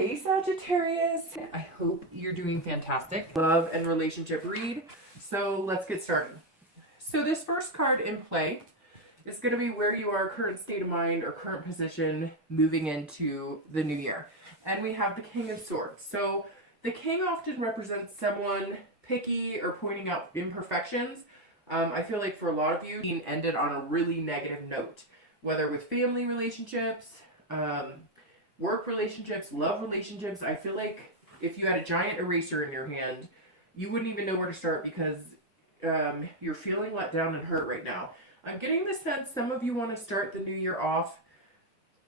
Hey Sagittarius, I hope you're doing fantastic. Love and relationship read. So let's get started. So this first card in play is going to be where you are, current state of mind or current position moving into the new year. And we have the King of Swords. So the King often represents someone picky or pointing out imperfections. I feel like for a lot of you, being ended on a really negative note, whether with family relationships, work relationships, love relationships. I feel like if you had a giant eraser in your hand, you wouldn't even know where to start because you're feeling let down and hurt right now. I'm getting the sense some of you want to start the new year off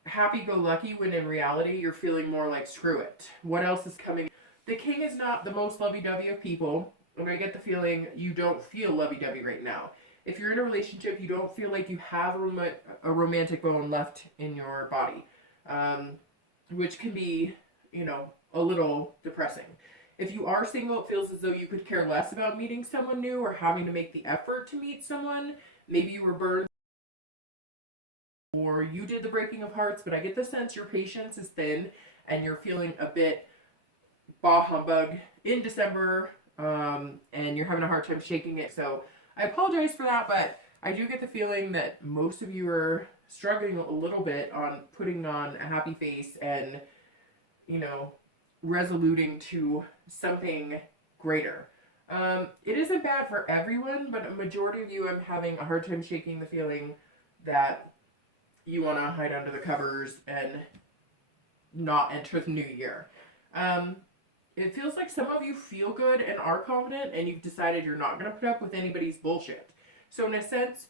happy-go-lucky when in reality you're feeling more like screw it. What else is coming? The King is not the most lovey-dovey of people, and I get the feeling you don't feel lovey-dovey right now. If you're in a relationship, you don't feel like you have a romantic bone left in your body, which can be, you know, a little depressing. If you are single, it feels as though you could care less about meeting someone new or having to make the effort to meet someone. Maybe you were burned or you did the breaking of hearts, but I get the sense your patience is thin and you're feeling a bit bah humbug in December, and you're having a hard time shaking it. So I apologize for that, but I do get the feeling that most of you are struggling a little bit on putting on a happy face and, you know, resoluting to something greater. It isn't bad for everyone, but a majority of you, I'm having a hard time shaking the feeling that you want to hide under the covers and not enter the new year. It feels like some of you feel good and are confident and you've decided you're not going to put up with anybody's bullshit. So in a sense,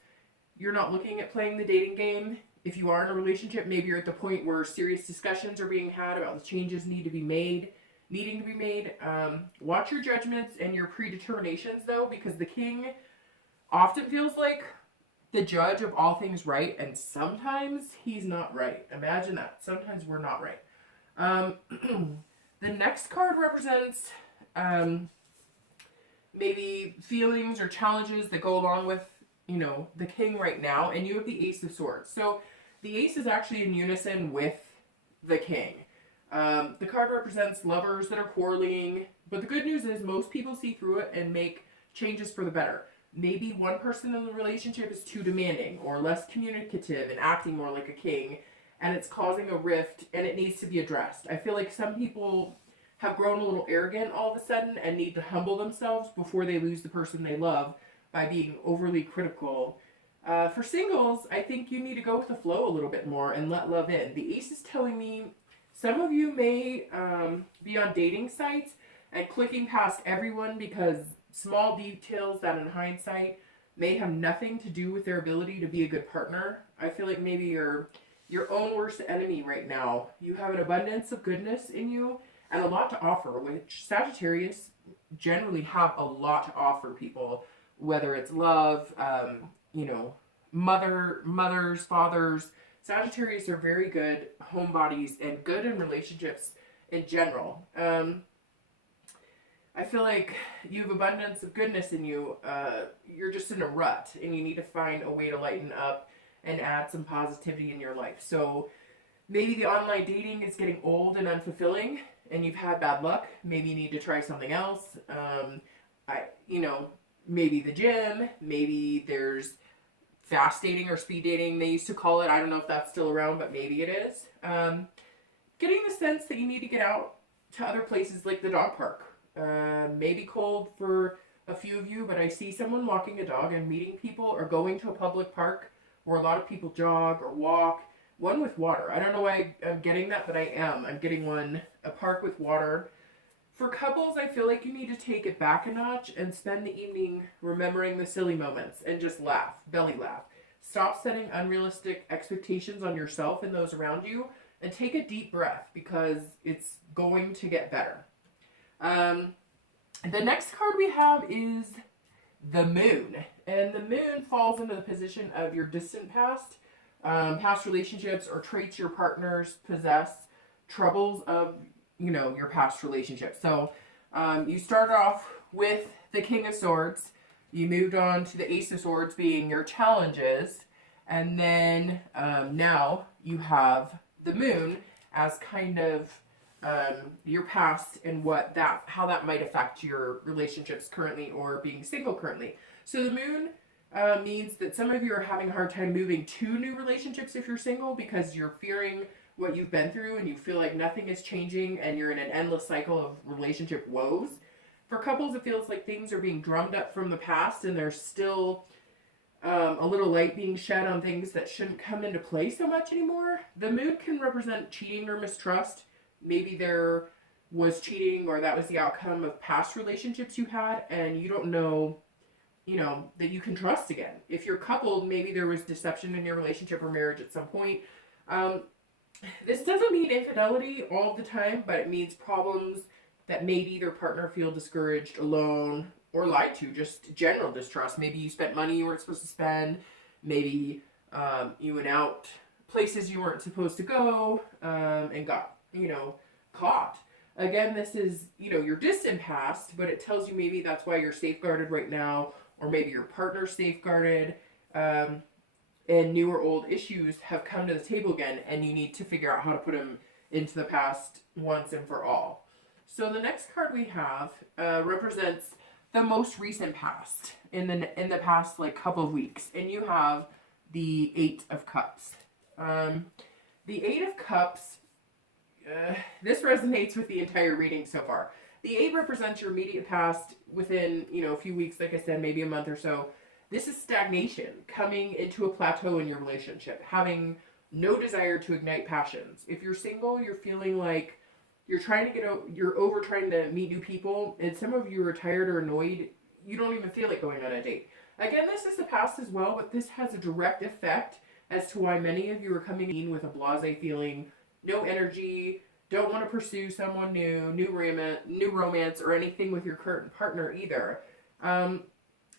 you're not looking at playing the dating game. If you are in a relationship, maybe you're at the point where serious discussions are being had about the changes needing to be made. Watch your judgments and your predeterminations though, because the King often feels like the judge of all things right, and sometimes he's not right. Imagine that. Sometimes we're not right. The next card represents maybe feelings or challenges that go along with, you know, the King right now, and you have the Ace of Swords. So the Ace is actually in unison with the King. The card represents lovers that are quarreling, but the good news is most people see through it and make changes for the better. Maybe one person in the relationship is too demanding or less communicative and acting more like a king, and it's causing a rift and it needs to be addressed. I feel like some people have grown a little arrogant all of a sudden and need to humble themselves before they lose the person they love by being overly critical. For singles, I think you need to go with the flow a little bit more and let love in. The Ace is telling me some of you may be on dating sites and clicking past everyone because small details that in hindsight may have nothing to do with their ability to be a good partner. I feel like maybe you're your own worst enemy right now. You have an abundance of goodness in you and a lot to offer, which Sagittarius generally have a lot to offer people, whether it's love, you know, mothers, fathers. Sagittarius are very good homebodies and good in relationships in general. I feel like you have abundance of goodness in you. You're just in a rut and you need to find a way to lighten up and add some positivity in your life. So maybe the online dating is getting old and unfulfilling and you've had bad luck. Maybe you need to try something else. You know, maybe the gym, maybe there's fast dating or speed dating, they used to call it. I don't know if that's still around, but maybe it is. Getting the sense that you need to get out to other places like the dog park. Maybe cold for a few of you, but I see someone walking a dog and meeting people or going to a public park where a lot of people jog or walk. One with water. I don't know why I'm getting that, but I am. I'm getting a park with water. For couples, I feel like you need to take it back a notch and spend the evening remembering the silly moments and just laugh, belly laugh. Stop setting unrealistic expectations on yourself and those around you and take a deep breath because it's going to get better. The next card we have is the Moon. And the Moon falls into the position of your distant past, past relationships or traits your partners possess, troubles of, you know, your past relationship. So you started off with the King of Swords. You moved on to the Ace of Swords being your challenges. And then now you have the Moon as kind of your past and how that might affect your relationships currently or being single currently. So the moon means that some of you are having a hard time moving to new relationships if you're single because you're fearing what you've been through and you feel like nothing is changing and you're in an endless cycle of relationship woes. For couples, it feels like things are being drummed up from the past and there's still a little light being shed on things that shouldn't come into play so much anymore. The moon can represent cheating or mistrust. Maybe there was cheating or that was the outcome of past relationships you had and you don't know, that you can trust again. If you're coupled, maybe there was deception in your relationship or marriage at some point. This doesn't mean infidelity all the time, but it means problems that made either partner feel discouraged, alone, or lied to, just general distrust. Maybe you spent money you weren't supposed to spend. Maybe you went out places you weren't supposed to go and got, caught. Again, this is, your distant past, but it tells you maybe that's why you're safeguarded right now, or maybe your partner's safeguarded, and new or old issues have come to the table again, and you need to figure out how to put them into the past once and for all. So the next card we have represents the most recent past in the past couple of weeks, and you have the 8 of Cups. The 8 of Cups, this resonates with the entire reading so far. The 8 represents your immediate past within, a few weeks, like I said, maybe a month or so. This is stagnation, coming into a plateau in your relationship, having no desire to ignite passions. If you're single, you're feeling like you're over trying to meet new people, and some of you are tired or annoyed. You don't even feel like going on a date. Again, this is the past as well, but this has a direct effect as to why many of you are coming in with a blasé feeling, no energy, don't want to pursue someone new romance, or anything with your current partner either.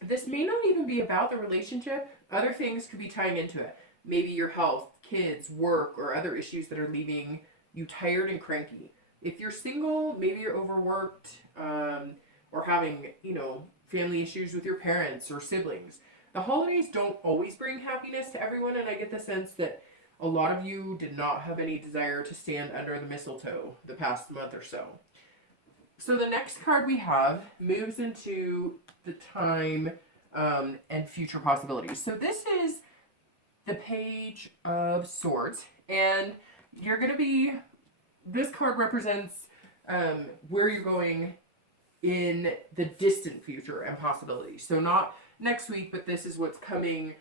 This may not even be about the relationship. Other things could be tying into it. Maybe your health, kids, work, or other issues that are leaving you tired and cranky. If you're single, maybe you're overworked, or having, family issues with your parents or siblings. The holidays don't always bring happiness to everyone, and I get the sense that a lot of you did not have any desire to stand under the mistletoe the past month or so. So the next card we have moves into the time and future possibilities. So this is the Page of Swords, and this card represents where you're going in the distant future and possibilities. So not next week, but this is what's coming,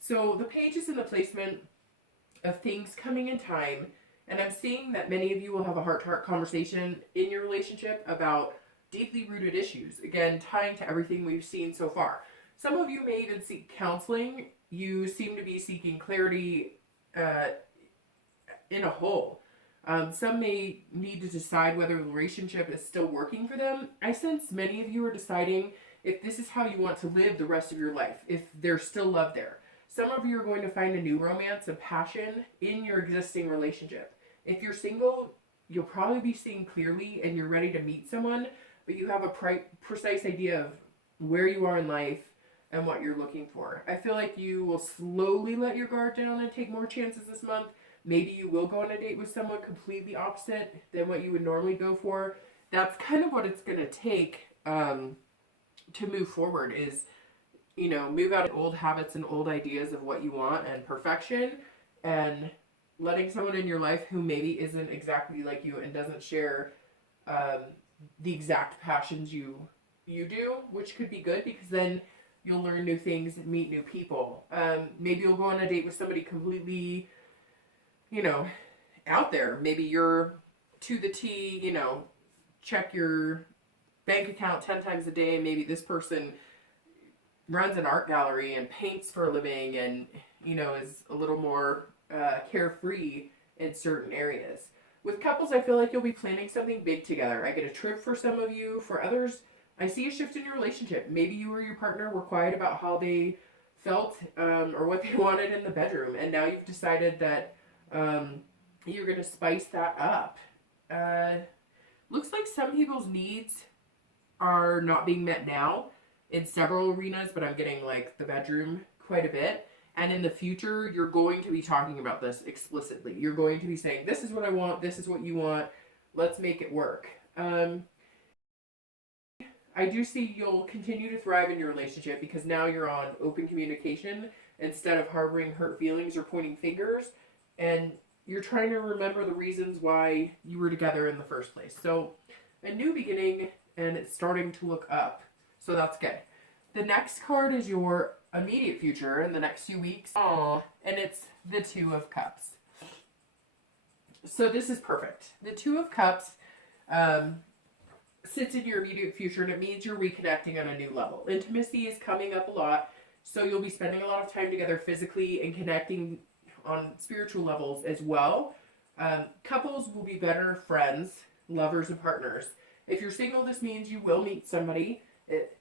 So the page is in the placement of things coming in time, and I'm seeing that many of you will have a heart-to-heart conversation in your relationship about deeply rooted issues, again, tying to everything we've seen so far. Some of you may even seek counseling. You seem to be seeking clarity in a whole. Some may need to decide whether the relationship is still working for them. I sense many of you are deciding if this is how you want to live the rest of your life, if there's still love there. Some of you are going to find a new romance and passion in your existing relationship. If you're single, you'll probably be seeing clearly and you're ready to meet someone, but you have a precise idea of where you are in life and what you're looking for. I feel like you will slowly let your guard down and take more chances this month. Maybe you will go on a date with someone completely opposite than what you would normally go for. That's kind of what it's going to take to move forward is, move out of old habits and old ideas of what you want and perfection, and letting someone in your life who maybe isn't exactly like you and doesn't share the exact passions you do, which could be good because then you'll learn new things and meet new people. Maybe you'll go on a date with somebody completely, out there. Maybe you're to the T, check your bank account 10 times a day. Maybe this person runs an art gallery and paints for a living and, is a little more carefree in certain areas. With couples, I feel like you'll be planning something big together. I get a trip for some of you. For others, I see a shift in your relationship. Maybe you or your partner were quiet about how they felt or what they wanted in the bedroom, and now you've decided that you're going to spice that up. Looks like some people's needs are not being met now in several arenas, but I'm getting the bedroom quite a bit. And in the future, you're going to be talking about this explicitly. You're going to be saying, this is what I want, this is what you want, let's make it work. I do see you'll continue to thrive in your relationship because now you're on open communication instead of harboring hurt feelings or pointing fingers. And you're trying to remember the reasons why you were together in the first place. So a new beginning, and it's starting to look up. So that's good. The next card is your immediate future in the next few weeks. Aww. And it's the Two of Cups. So this is perfect. The Two of Cups sits in your immediate future, and it means you're reconnecting on a new level. Intimacy is coming up a lot, so you'll be spending a lot of time together physically and connecting on spiritual levels as well. Couples will be better friends, lovers, and partners. If you're single, this means you will meet somebody.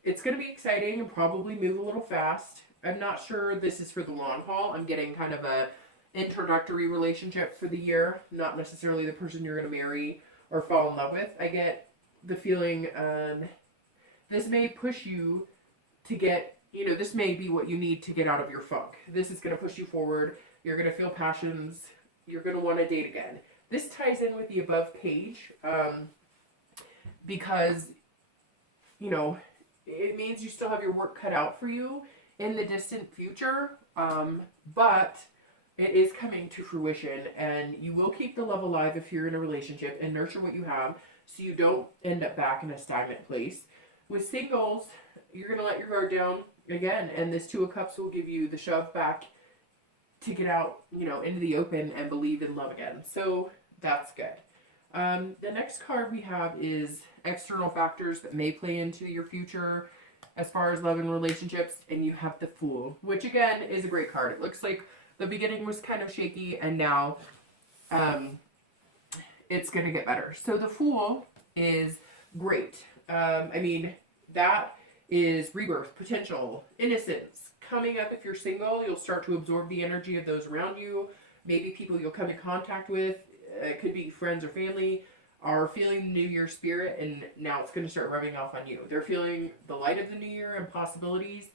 It's going to be exciting and probably move a little fast. I'm not sure this is for the long haul. I'm getting kind of a introductory relationship for the year, not necessarily the person you're going to marry or fall in love with. I get the feeling this may push you to get, this may be what you need to get out of your funk. This is going to push you forward. You're going to feel passions. You're going to want to date again. This ties in with the above page because, it means you still have your work cut out for you in the distant future, but it is coming to fruition, and you will keep the love alive if you're in a relationship and nurture what you have so you don't end up back in a stagnant place. With singles, you're going to let your guard down again, and this Two of Cups will give you the shove back to get out, into the open and believe in love again. So that's good. The next card we have is external factors that may play into your future as far as love and relationships, and you have the Fool, which again is a great card. It looks like the beginning was kind of shaky, and now it's going to get better. So the Fool is great. That is rebirth, potential, innocence. Coming up, if you're single, you'll start to absorb the energy of those around you. Maybe people you'll come in contact with, it could be friends or family, are feeling the New Year spirit, and now it's going to start rubbing off on you. They're feeling the light of the New Year and possibilities,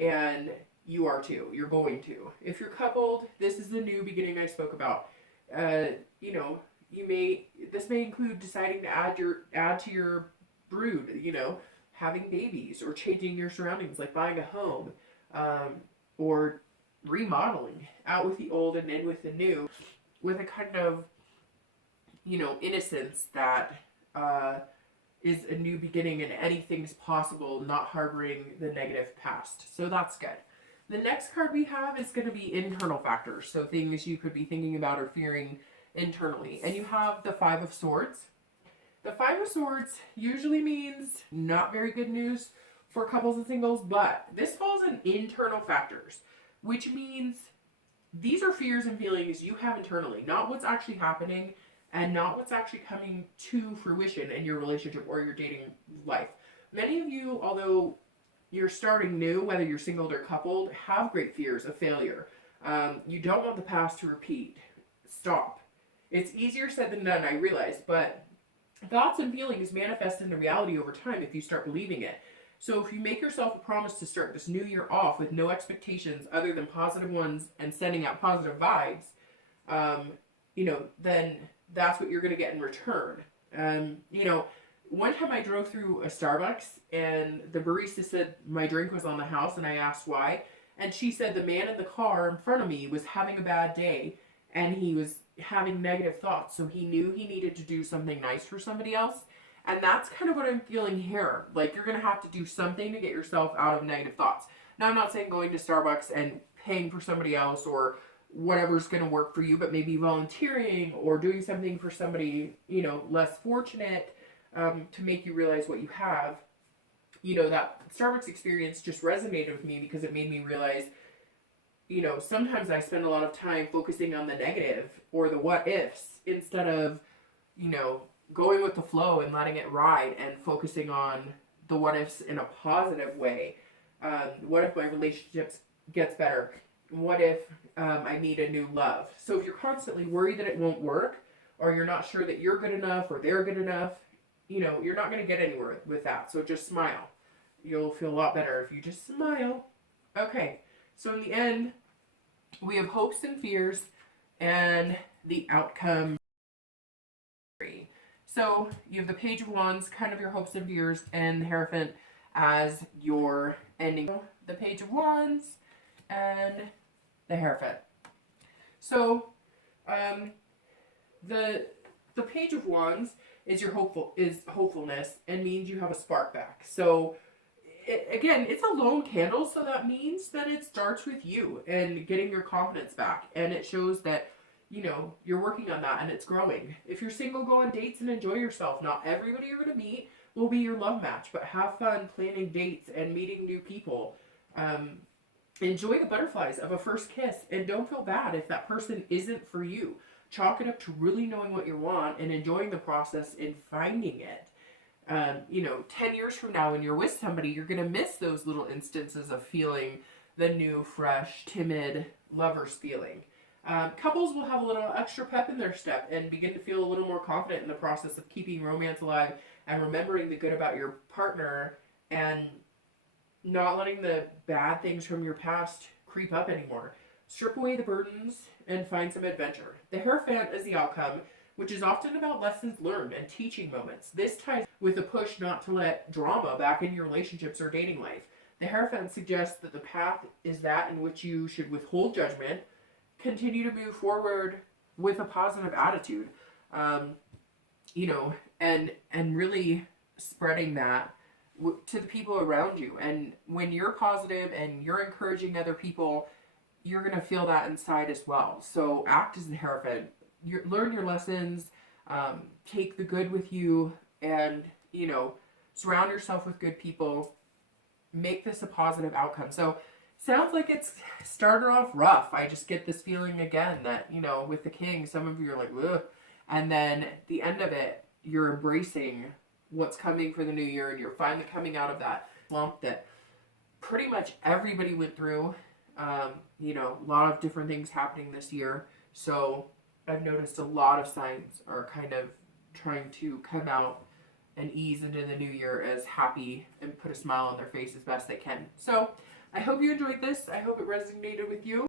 and you are too. You're going to. If you're coupled, this is the new beginning I spoke about. This may include deciding to add to your brood, having babies or changing your surroundings, like buying a home, or remodeling, out with the old and in with the new, with a kind of, innocence that is a new beginning and anything's possible, not harboring the negative past. So that's good. The next card we have is going to be internal factors, so things you could be thinking about or fearing internally. And you have the Five of Swords. The Five of Swords usually means not very good news for couples and singles, but this falls in internal factors, which means these are fears and feelings you have internally, not what's actually happening and not what's actually coming to fruition in your relationship or your dating life. Many of you, although you're starting new, whether you're single or coupled, have great fears of failure. You don't want the past to repeat. Stop. It's easier said than done, I realize, but thoughts and feelings manifest into reality over time if you start believing it. So if you make yourself a promise to start this new year off with no expectations other than positive ones and sending out positive vibes, then that's what you're going to get in return. One time I drove through a Starbucks and the barista said my drink was on the house, and I asked why. And she said the man in the car in front of me was having a bad day and he was having negative thoughts. So he knew he needed to do something nice for somebody else. And that's kind of what I'm feeling here. Like, you're going to have to do something to get yourself out of negative thoughts. Now, I'm not saying going to Starbucks and paying for somebody else or whatever's going to work for you, but maybe volunteering or doing something for somebody, less fortunate, to make you realize what you have. That Starbucks experience just resonated with me because it made me realize, sometimes I spend a lot of time focusing on the negative or the what ifs instead of, going with the flow and letting it ride and focusing on the what ifs in a positive way. What if my relationships gets better? What if I need a new love? So if you're constantly worried that it won't work, or you're not sure that you're good enough or they're good enough, you're not going to get anywhere with that. So just smile. You'll feel a lot better if you just smile. Okay, so in the end, We have hopes and fears and the outcome. So you have the Page of Wands, kind of your hopes and fears, and the Hierophant as your ending. The Page of Wands and the Hierophant. So the Page of Wands is your hopefulness and means you have a spark back. So again, it's a lone candle, so that means that it starts with you and getting your confidence back, and it shows that, you know, you're working on that and it's growing. If you're single, go on dates and enjoy yourself. Not everybody you're going to meet will be your love match, but have fun planning dates and meeting new people. Enjoy the butterflies of a first kiss, and don't feel bad if that person isn't for you. Chalk it up to really knowing what you want and enjoying the process and finding it. You know, 10 years from now when you're with somebody, you're going to miss those little instances of feeling the new, fresh, timid lover's feeling. Couples will have a little extra pep in their step and begin to feel a little more confident in the process of keeping romance alive and remembering the good about your partner and not letting the bad things from your past creep up anymore. Strip away the burdens and find some adventure. The Hierophant is the outcome, which is often about lessons learned and teaching moments. This ties with a push not to let drama back in your relationships or dating life. The Hierophant suggests that the path is that in which you should withhold judgment, continue to move forward with a positive attitude, you know, and really spreading that to the people around you. And when you're positive and you're encouraging other people, you're going to feel that inside as well. So act as the Hierophant. Learn your lessons, take the good with you, and, you know, surround yourself with good people. Make this a positive outcome. So sounds like it's started off rough. I just get this feeling again that, you know, with the King, some of you are like, ugh. And then at the end of it, you're embracing what's coming for the new year, and you're finally coming out of that lump that pretty much everybody went through. You know, a lot of different things happening this year. So I've noticed a lot of signs are kind of trying to come out and ease into the new year as happy and put a smile on their face as best they can. So I hope you enjoyed this. I hope it resonated with you.